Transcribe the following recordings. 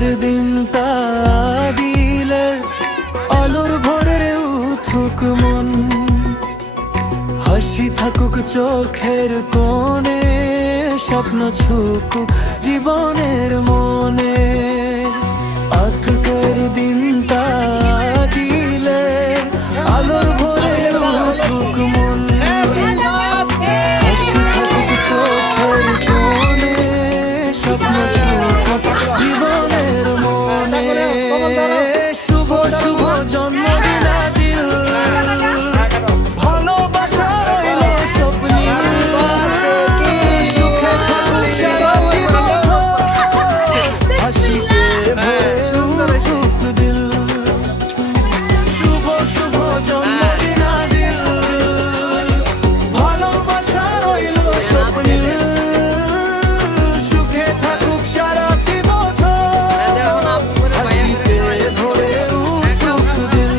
আজকের দিনটা দিলে আলোর ভরে উঠুক মন, হাসি থাকুক চোখের কোণে, স্বপ্ন ছুকুক জীবনের মনে। আজকের দিনটা দিলে আলোর ভরে উঠুক মন, হাসি থাকুক চোখের কোণে, স্বপ্ন ছুকুক জীবনের মনে। শুভ শুভ জন্মদিন দিল, ভালোবাসা রইল স্বপ্নে, সুখে থাকুক সারাটি বছর, হাসিতে ভরে উঠুক দিল। শুভ শুভ জন্মদিন দিল, ভালোবাসা রইল স্বপ্নে, সুখে থাকুক সারাটি বছর, হাসিতে ভরে উঠুক দিল।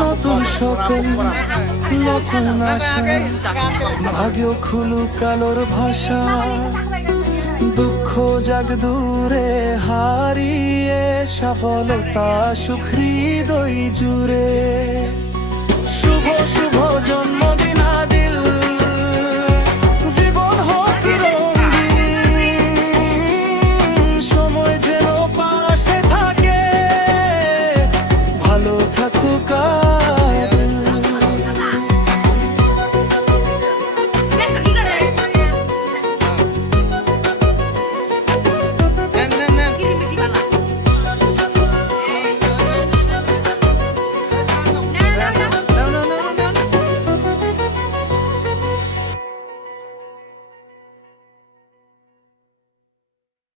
নতুন স্বপ্ন নতুন আশা, ভাগ্য খুলুক আলোর ভাষা, দুঃখ যাক দূরে হারিয়ে, সফলতা সুখ হৃদয় জুড়ে। শুভ শুভ জন্মদিন